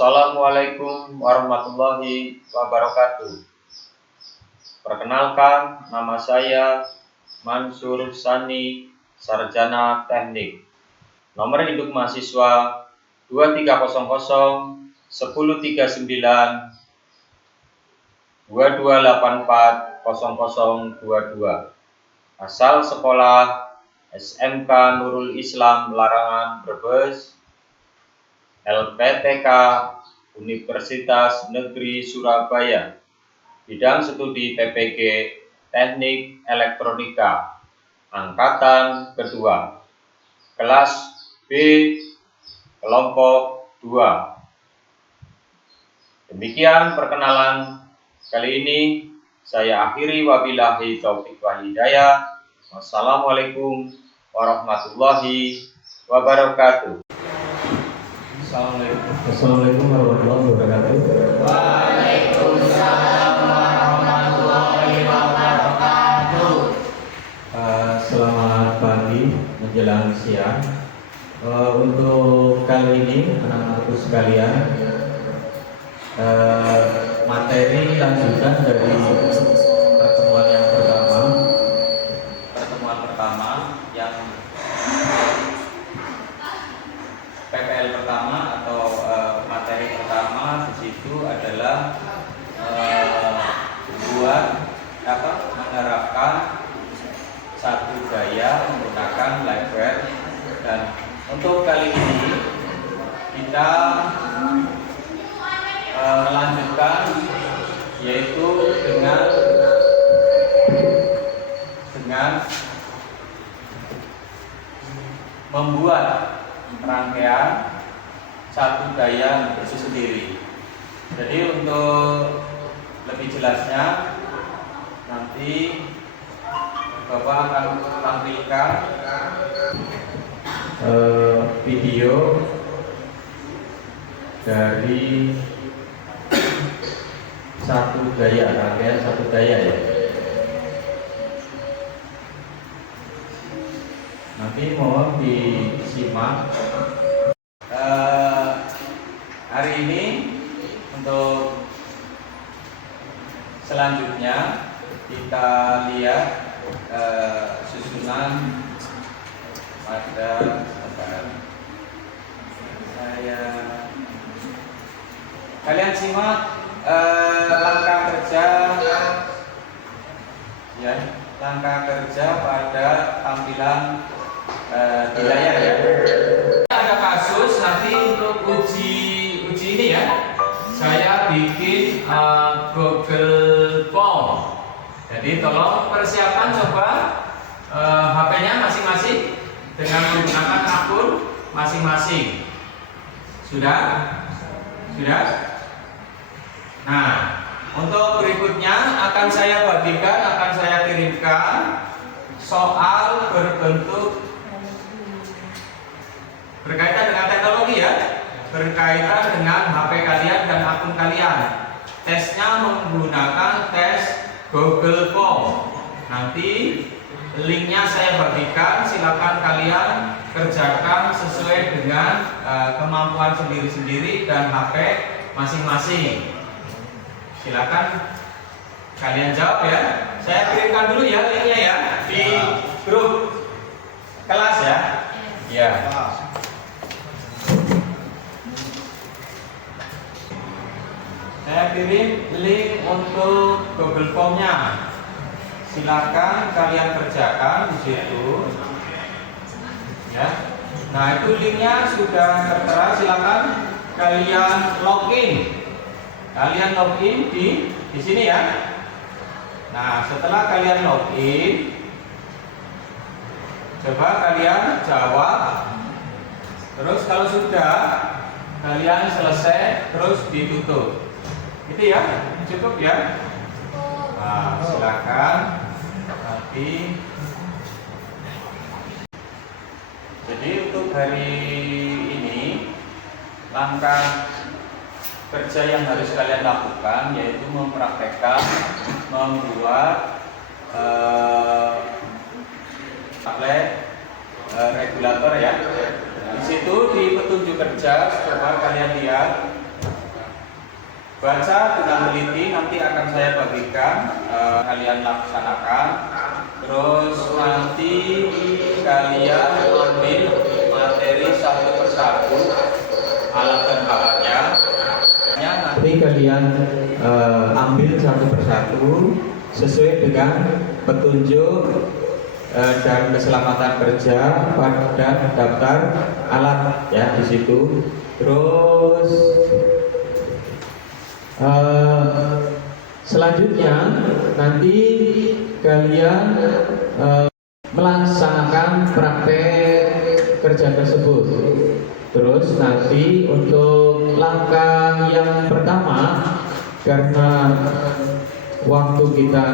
Assalamualaikum warahmatullahi wabarakatuh. Perkenalkan, nama saya Mansur Sani, Sarjana Teknik. Nomor induk mahasiswa 2300 1039 2284 0022. Asal sekolah SMK Nurul Islam Larangan Brebes, LPTK Universitas Negeri Surabaya, bidang studi PPG Teknik Elektronika, angkatan kedua, kelas B, kelompok 2. Demikian perkenalan kali ini, saya akhiri, wabillahi taufiq wal hidayah. Wassalamualaikum warahmatullahi wabarakatuh. Assalamualaikum warahmatullahi wabarakatuh. Waalaikumsalam warahmatullahi wabarakatuh. Selamat pagi menjelang siang. Untuk kali ini anak-anakku sekalian, materi lanjutan dari pertemuan pertama yang PPL pertama atau materi pertama di situ adalah menerapkan satu gaya menggunakan liveware. Dan untuk kali ini kita melanjutkan, yaitu dengan membuat rangkaian satu gaya bersih sendiri. Jadi untuk lebih jelasnya nanti Bapak akan tampilkan video dari rangkaian satu gaya ya. Nanti mohon disimak. Hari ini untuk selanjutnya kita lihat susunan pada kalian simak langkah kerja pada tampilan di layar ya. Ada kasus nanti untuk uji ini ya. Saya bikin Google Form. Jadi tolong persiapan coba HP-nya masing-masing dengan menggunakan akun masing-masing. Sudah? Nah, untuk berikutnya akan saya kirimkan soal berkaitan dengan teknologi ya, berkaitan dengan HP kalian dan akun kalian. Tesnya menggunakan tes Google Form. Nanti linknya saya bagikan, silakan kalian kerjakan sesuai dengan kemampuan sendiri-sendiri dan HP masing-masing. Silakan kalian jawab ya. Saya kirimkan dulu ya linknya ya di grup kelas ya. Ya. Saya kirim link untuk Google Form-nya. Silakan kalian kerjakan di situ. Ya. Nah, itu linknya sudah tertera. Silakan kalian login. Di sini ya. Nah, setelah kalian login, coba kalian jawab. Terus kalau sudah kalian selesai, terus ditutup. Itu ya, cukup ya. Nah, silakan nanti. Jadi untuk hari ini langkah kerja yang harus kalian lakukan yaitu mempraktekkan membuat tablet regulator ya. Di situ di petunjuk kerja coba kalian lihat baca dengan teliti, nanti akan saya bagikan, kalian laksanakan. Terus nanti kalian ambil materi satu persatu, alat dan alatnya. Nanti kalian ambil satu persatu sesuai dengan petunjuk dan keselamatan kerja pada daftar alat ya di situ. Terus selanjutnya nanti kalian melaksanakan praktek kerja tersebut. Terus nanti untuk langkah yang pertama, karena waktu kita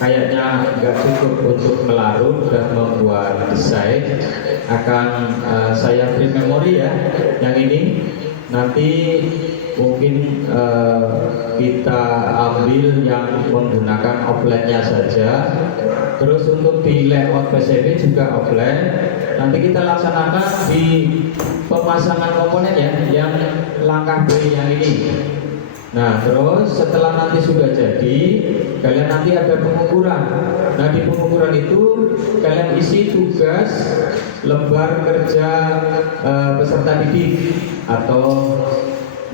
kayaknya nggak cukup untuk melarut dan membuat desain, akan saya print memori ya yang ini. Nanti mungkin kita ambil yang menggunakan offline-nya saja. Terus untuk di layout PCB juga offline. Nanti kita laksanakan di pemasangan komponen ya, yang langkah B yang ini. Nah, terus setelah nanti sudah jadi, kalian nanti ada pengukuran. Nah, di pengukuran itu kalian isi tugas lembar kerja peserta didik atau,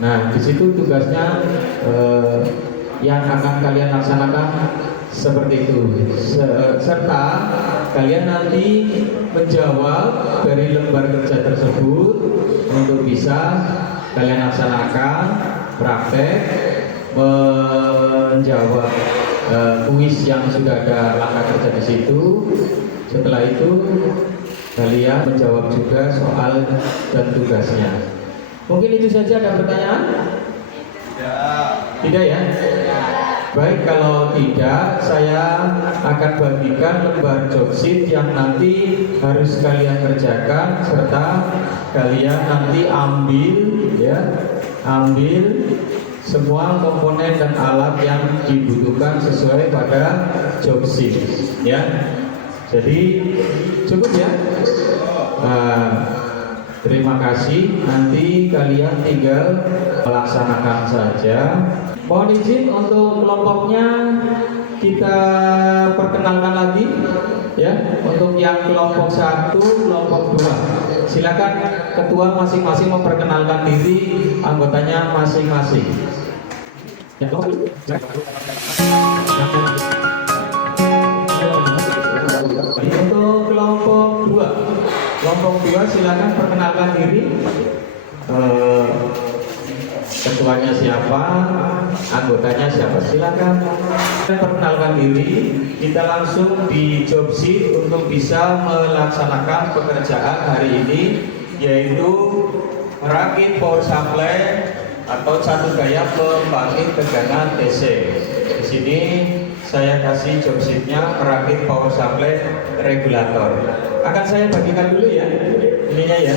nah di situ tugasnya yang akan kalian laksanakan seperti itu. Serta kalian nanti menjawab dari lembar kerja tersebut untuk bisa kalian laksanakan praktek menjawab kuis yang sudah ada langkah kerja di situ. Setelah itu kalian menjawab juga soal dan tugasnya. Mungkin itu saja. Ada pertanyaan? Tidak ya? Baik, kalau tidak, saya akan bagikan lembar job sheet yang nanti harus kalian kerjakan, serta kalian nanti ambil ya, ambil semua komponen dan alat yang dibutuhkan sesuai pada job sheet ya. Jadi cukup ya. Terima kasih. Nanti kalian tinggal melaksanakan saja. Mohon izin untuk kelompoknya kita perkenalkan lagi ya. Untuk yang kelompok 1, kelompok 2, silakan ketua masing-masing memperkenalkan diri, anggotanya masing-masing. Ya, untuk kelompok 2 silakan perkenalkan diri. Ketuanya siapa, anggotanya siapa, silakan perkenalkan diri. Kita langsung di job sheet untuk bisa melaksanakan pekerjaan hari ini, yaitu merakit power supply atau satu daya pembangkit tegangan DC. Di sini saya kasih job sheetnya merakit power supply regulator. Akan saya bagikan dulu ya, ininya ya.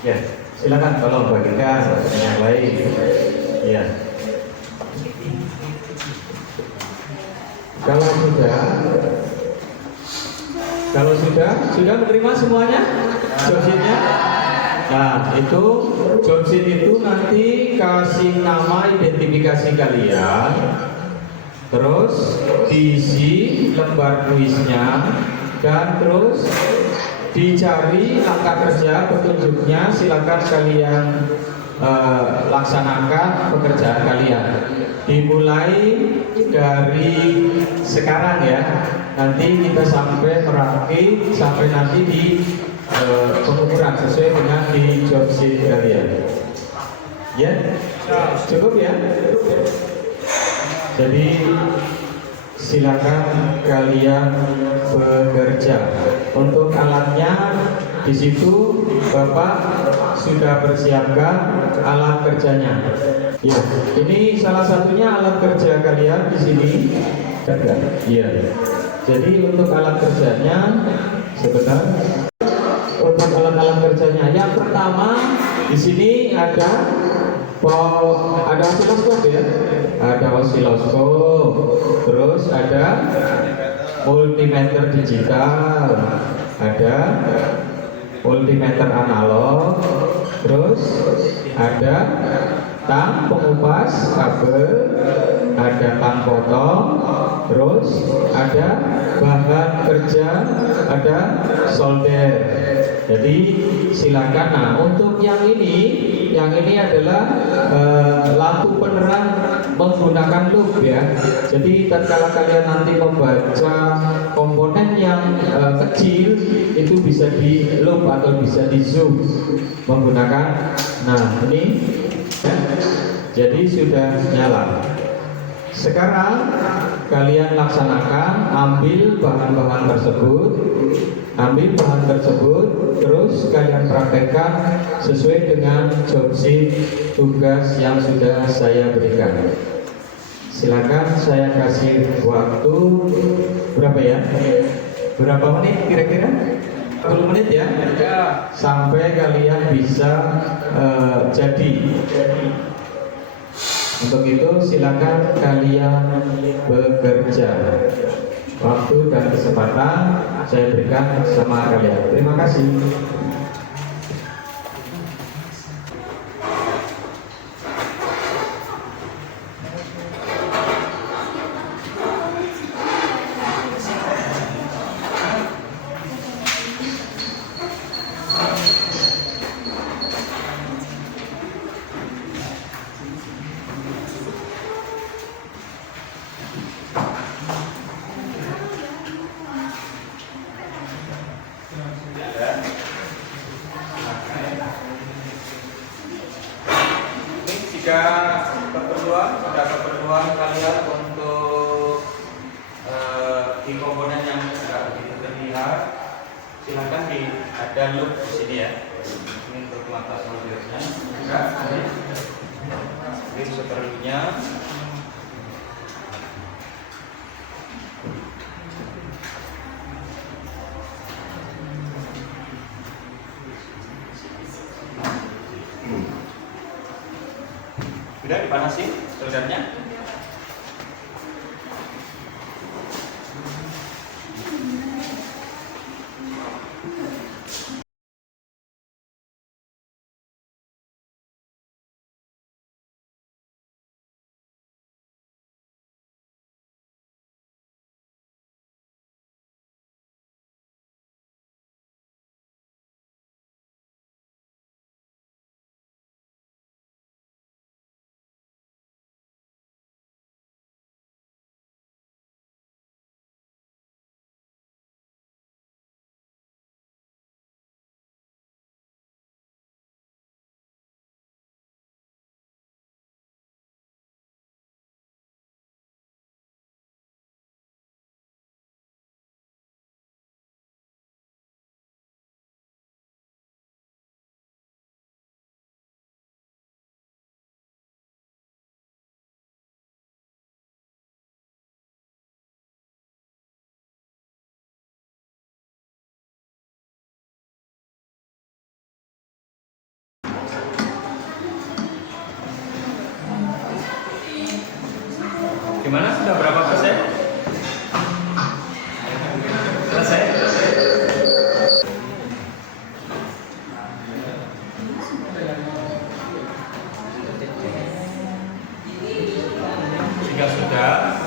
Ya, silakan tolong bagikan yang lain. Ya. Kalau sudah menerima semuanya job sheet-nya. Nah, itu job sheet itu nanti kasih nama identifikasi kalian, terus diisi lembar kuisnya, dan terus dicari langkah kerja petunjuknya. Silakan kalian laksanakan pekerjaan kalian dimulai dari sekarang ya. Nanti kita sampai merakit, sampai nanti di pengukuran sesuai dengan di job sheet kalian. Ya, cukup ya. Jadi silakan kalian bekerja. Untuk alatnya di situ Bapak sudah persiapkan alat kerjanya. Ya, ini salah satunya alat kerja kalian di sini. Iya. Jadi untuk alat kerjanya sebentar. Untuk alat-alat kerjanya, yang pertama di sini ada osiloskop ya, ada osiloskop, terus ada multimeter digital, ada multimeter analog, terus ada tang pengupas kabel, ada tang potong, terus ada bahan kerja, ada solder. Jadi silakan. Nah, untuk yang ini adalah lampu penerang menggunakan loop ya. Jadi tatkala kalian nanti membaca komponen yang kecil itu bisa di loop atau bisa di zoom menggunakan. Nah, ini ya. Jadi sudah nyala. Sekarang kalian laksanakan, ambil bahan-bahan tersebut, terus kalian praktekkan sesuai dengan job sheet tugas yang sudah saya berikan. Silakan, saya kasih waktu berapa ya? Berapa menit kira-kira? 10 menit ya? Sampai kalian bisa jadi. Untuk itu silakan kalian bekerja. Waktu dan kesempatan saya berikan sama kalian. Terima kasih. Jika ada keperluan kalian untuk di komponen yang tidak begitu terlihat, silakan ada loop di sini ya. Ini untuk mata soldernya, ini seperlunya. Sudah dipanasin soldernya? Gimana, sudah berapa persen? Selesai? Jika sudah,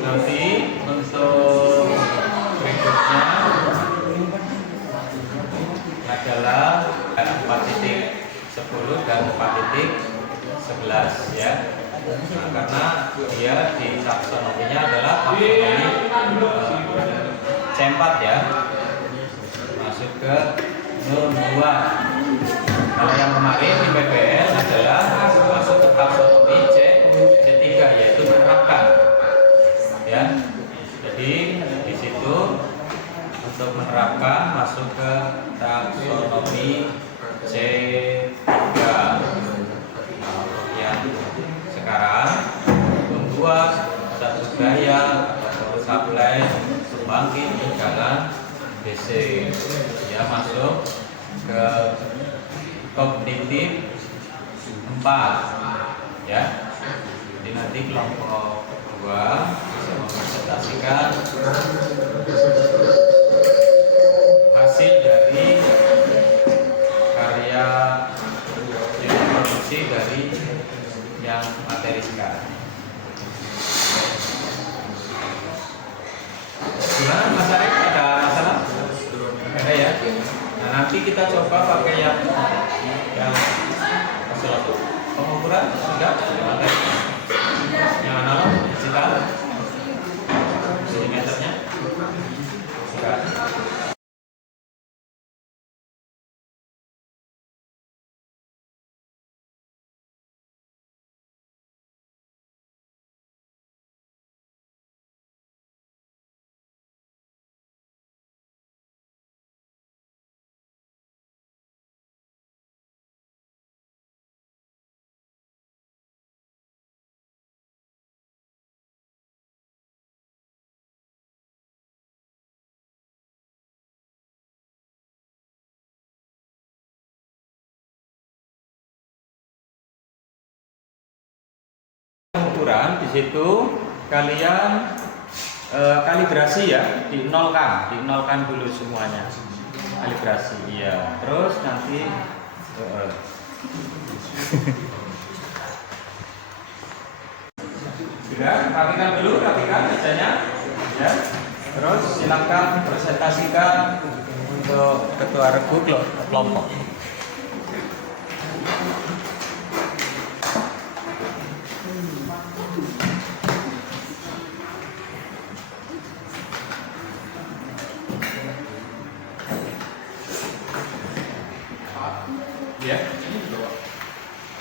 nanti untuk berikutnya adalah 4.10 dan 4.11 ya. Nah, karena dia di taksonominya adalah taksonomi C4 ya, masuk ke NUM 2. Kalau yang kemarin di PPN adalah masuk ke taksonomi C3 yaitu menerapkan ya. Jadi di situ untuk menerapkan masuk ke taksonomi C3. Sekarang membuat satu daya atau supply pembangkit tegangan DC, dia masuk ke kognitif 4 ya. Jadi nanti kelompok 2 bisa mempresentasikan hasil dari materi sekarang. Gimana Mas Arif, ada masalah? Ada ya? Nah, nanti kita coba pakai yang masalah pengukuran enggak? Yang analog digital milimeternya enggak. Pengukuran di situ kalian kalibrasi ya, dinolkan dulu semuanya, kalibrasi ya, terus nanti sudah rapikan mejanya ya, terus silakan presentasikan untuk ketua regu kelompok.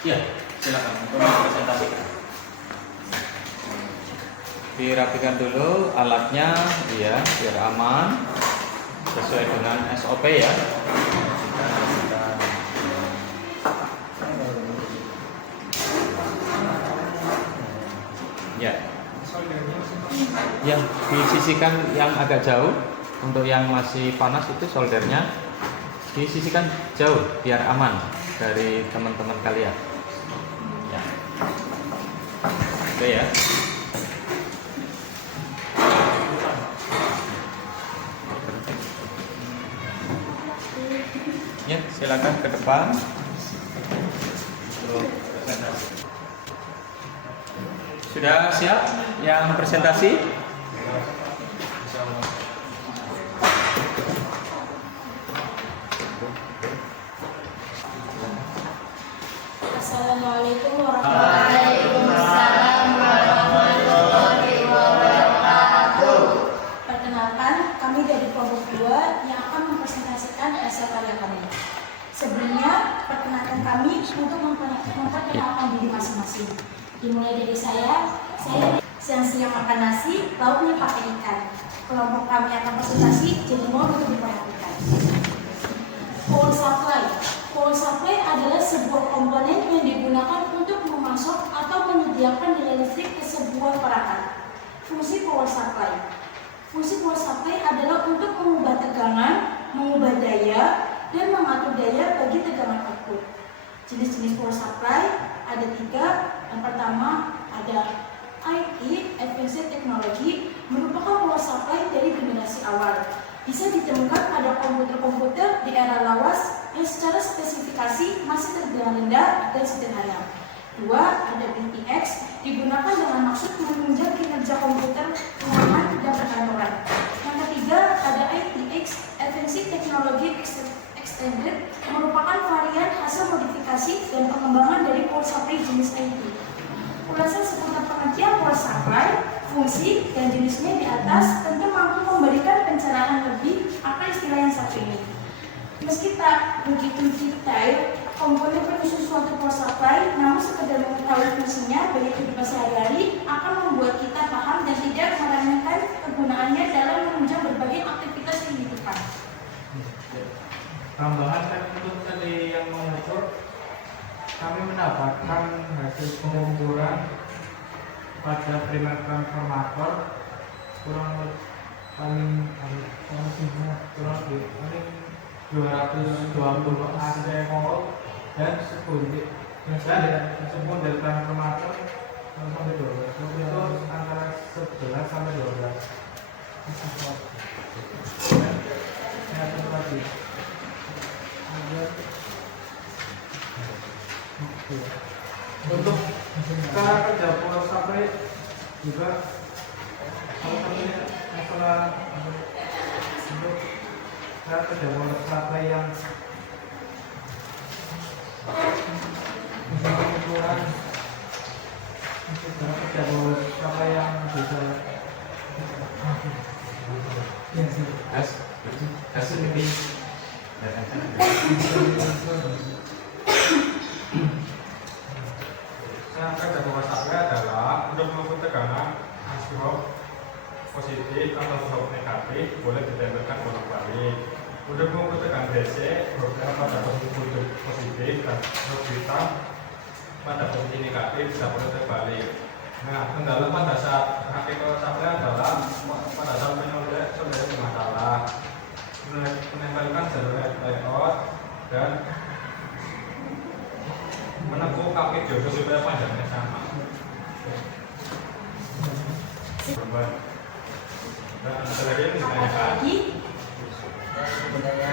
Ya, silakan untuk presentasikan. Dirapikan dulu alatnya, ya, biar aman sesuai dengan SOP ya. Ya, yang disisikan yang agak jauh, untuk yang masih panas itu soldernya disisikan jauh biar aman dari teman-teman kalian. Ya. Oke ya. Ya, silakan ke depan. Sudah siap yang presentasi? Assalamualaikum warahmatullahi wabarakatuh. Perkenalkan, kami dari kelompok 2 yang akan mempresentasikan hasil karya kami. Sebelumnya, perkenalkan kami untuk memperkenalkan diri masing-masing. Dimulai dari saya siang-siang makan nasi, lauknya pakai ikan. Kelompok kami akan presentasi, jadi mohon untuk diperhatikan. Power supply. Power supply adalah sebuah komponen yang digunakan untuk memasok atau menyediakan daya listrik ke sebuah perangkat. Fungsi power supply. Fungsi power supply adalah untuk mengubah tegangan, mengubah daya, dan mengatur daya bagi tegangan output. Jenis-jenis power supply ada 3. Yang pertama ada IT, Advanced Technology, merupakan power supply dari generasi awal. Bisa ditemukan pada komputer-komputer di era lawas yang secara spesifikasi masih terbilang rendah dan sederhana. 2. Ada BTX, digunakan dengan maksud menunjang kinerja komputer, ruangan, dan perkantoran. Yang ketiga ada ITX, Advanced Technology Extended, merupakan varian hasil modifikasi dan pengembangan dari power supply jenis IT. Ulasan seputar pengertian power supply, fungsi, dan jenisnya di atas tentu mampu memberikan pencerahan lebih apa istilah yang satu ini. Meski tak begitu detail komponen penyusun suatu power supply, namun sekedar mengetahui fungsinya bagi kehidupan sehari-hari akan membuat kita paham dan tidak meremehkan kegunaannya dalam menunjang berbagai aktivitas kehidupan. Tambahan kan untuk tadi yang mengukur, kami mendapatkan hasil pengukuran pada primer transformator kurang lebih 220 AC volt dan sekunder transformator sampai 12 itu antara 11 sampai 12. Saya tunggu lagi. Untuk cara kerja juga kalau kami masalah untuk saya tidak boleh sampai yang misalnya ukuran untuk tidak boleh sampai yang bisa sedikit. Saya akan dari WhatsApp adalah untuk mengukur tekanan stroke positif atau stroke negatif boleh ditempelkan bolak-balik. Untuk mengukur tekanan DC bergerak pada posisi positif dan stroke hitam pada posisi negatif tidak boleh terbalik. Nah, kendala pada saat pakai WhatsApp adalah pada saat penyolder bermasalah menempelkan jalur layout dan menempuh kaki jodoh supaya panjangnya sama. Berbuat. Dan ada lagi yang ditanyakan. Sebenarnya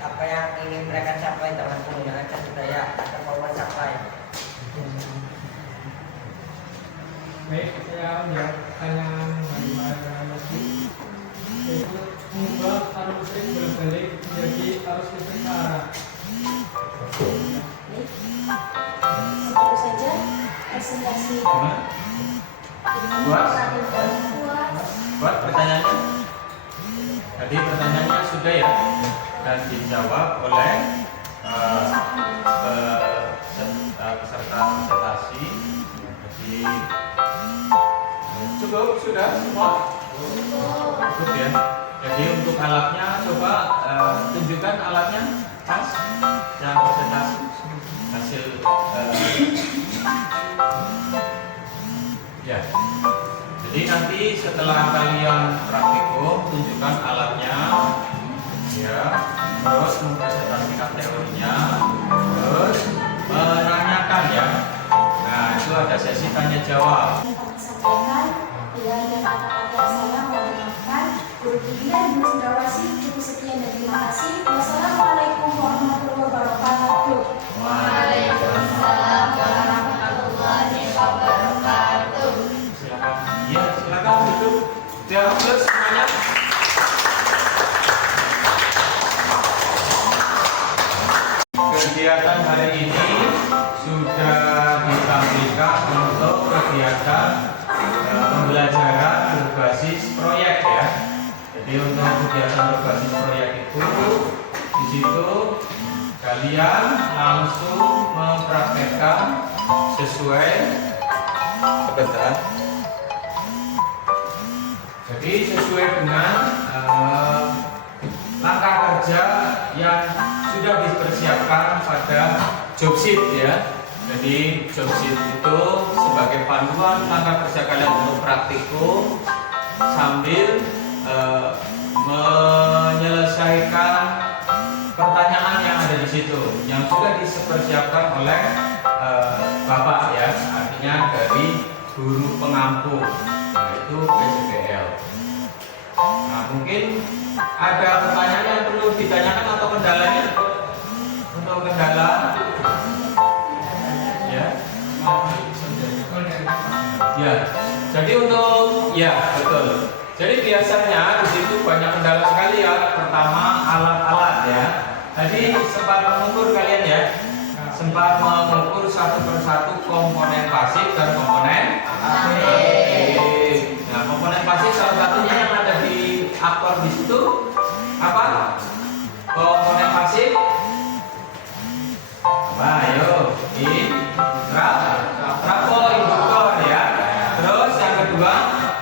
apa yang ingin mereka capai dengan penggunaan cat budaya atau power supply. baik. Saya pertanyaan dari Mbak Yogi, yaitu mengubah arus listrik bolak-balik menjadi arus listrik ke arah. Baik. Tentu saja presentasi Buat pertanyaannya. Tadi pertanyaannya sudah ya dan dijawab oleh peserta presentasi. Jadi cukup sudah semua. Cukup ya. Jadi untuk alatnya coba tunjukkan alatnya pas yang presentasi hasil ya. Jadi nanti setelah kalian praktikum tunjukkan alatnya ya, terus mempresentasikan teorinya, terus menanyakan ya. Nah itu ada sesi tanya jawab. Kami sampaikan bila ada kata-kata saya mohon maafkan. Guru pilihan Ibu Sindawati cukup sekian dan terima kasih. Wassalamualaikum warahmatullahi wabarakatuh. Waalaikumsalam warahmatullahi wabarakatuh. Silakan. Iya silakan duduk. Jawab terus semuanya. Kegiatan hari ini sudah ditampilkan untuk kegiatan pembelajaran berbasis proyek ya. Jadi untuk kegiatan berbasis proyek itu di situ kalian langsung mempraktekkan sesuai sebentar. Jadi sesuai dengan langkah kerja yang sudah dipersiapkan pada job sheet ya. Jadi job sheet itu sebagai panduan langkah kerja kalian untuk praktikum sambil menyelesaikan pertanyaan yang ada di situ yang sudah dipersiapkan oleh Bapak ya, artinya dari guru pengampu, nah itu PCBL. Nah mungkin ada pertanyaan yang perlu ditanyakan atau kendalanya? Untuk kendala ya. Ya, jadi untuk ya betul. Jadi biasanya di situ banyak kendala sekali ya. Pertama alat-alat ya. Tadi sempat mengukur kalian ya, sempat mengukur satu persatu komponen pasif dan komponen aktif. Nah komponen pasif salah satunya yang ada di aktor di situ apa? Komponen pasif. Apa? Ayo, trafo induktor ya. Terus yang kedua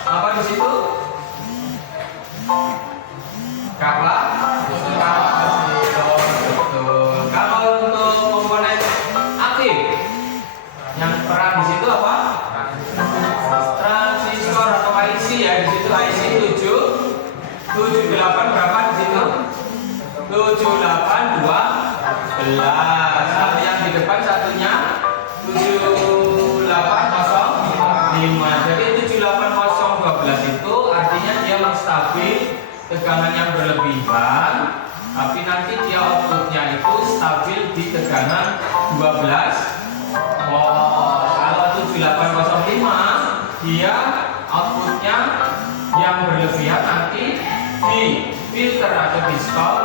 apa di situ? Kapasitor, betul. Kalau untuk komponen aktif, yang peran di situ apa? Transistor atau IC ya. Di situ IC 78 berapa di situ? 7812. Kalau yang di depan satunya 7805. Jadi 78012 itu artinya dia menstabil tekanan yang berlebihan, tapi nanti dia outputnya itu stabil di tekanan 12 volt. Kalau 7805 dia outputnya yang berlebihan nanti di filter atau di stop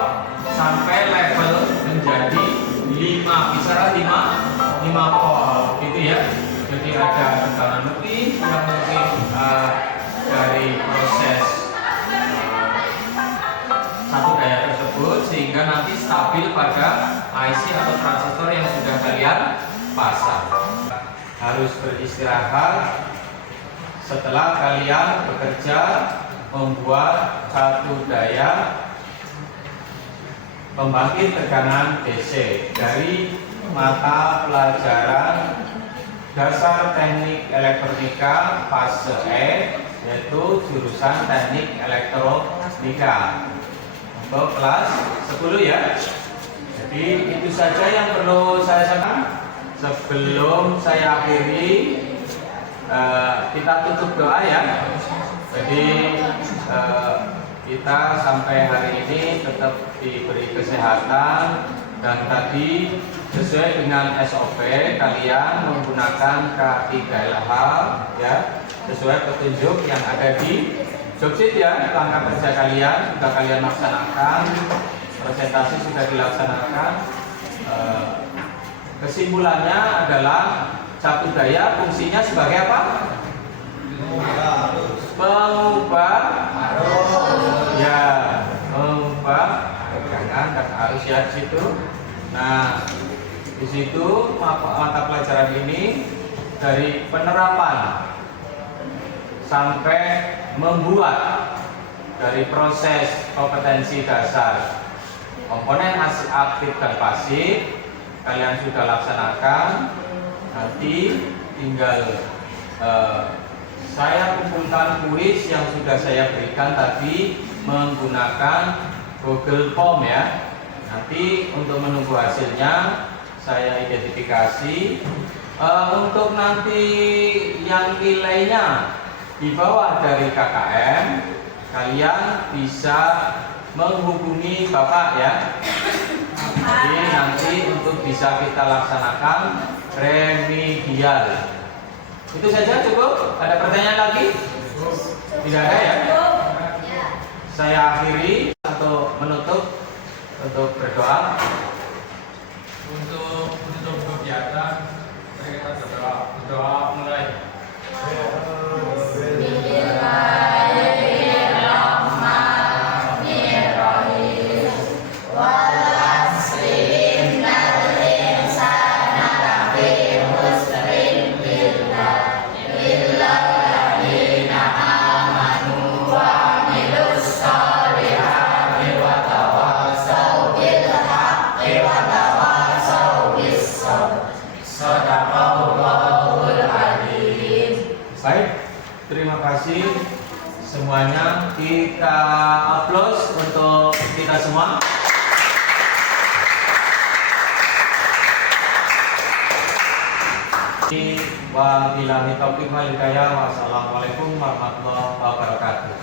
sampai level menjadi 5, kisaran 5 volt gitu ya. Jadi ada tekanan lebih yang mungkin dari proses satu daya tersebut sehingga nanti stabil pada IC atau transistor yang sudah kalian pasang. Harus beristirahat setelah kalian bekerja membuat satu daya pembangkit tekanan DC dari mata pelajaran dasar teknik elektronika fase E, yaitu jurusan teknik elektronika untuk kelas 10 ya. Jadi itu saja yang perlu saya sampaikan. Sebelum saya akhiri, kita tutup doa ya. Jadi kita sampai hari ini tetap diberi kesehatan, dan tadi sesuai dengan SOP kalian menggunakan K3LH ya, sesuai petunjuk yang ada di jobsheet ya. Langkah kerja kalian sudah kalian laksanakan, presentasi sudah dilaksanakan. Kesimpulannya adalah satu daya fungsinya sebagai apa? Pengubah arus. Ya, mengubah tegangan dan arus ya di situ. Nah, di situ mata pelajaran ini dari penerapan sampai membuat dari proses kompetensi dasar komponen aktif dan pasif kalian sudah laksanakan. Nanti tinggal saya kumpulkan kuis yang sudah saya berikan tadi menggunakan Google Form ya. Nanti untuk menunggu hasilnya saya identifikasi. Untuk nanti yang nilainya di bawah dari KKM, kalian bisa menghubungi Bapak ya. Jadi nanti untuk bisa kita laksanakan remedial. Itu saja cukup? Ada pertanyaan lagi? Tidak ada ya? Saya akhiri atau menutup untuk berdoa. Untuk menutup kegiatan, mari kita berdoa. Berdoa mulai. Baik, terima kasih semuanya. Kita aplaus untuk kita semua. Wabillahi taufiq wal hidayah. Wassalamualaikum warahmatullahi wabarakatuh.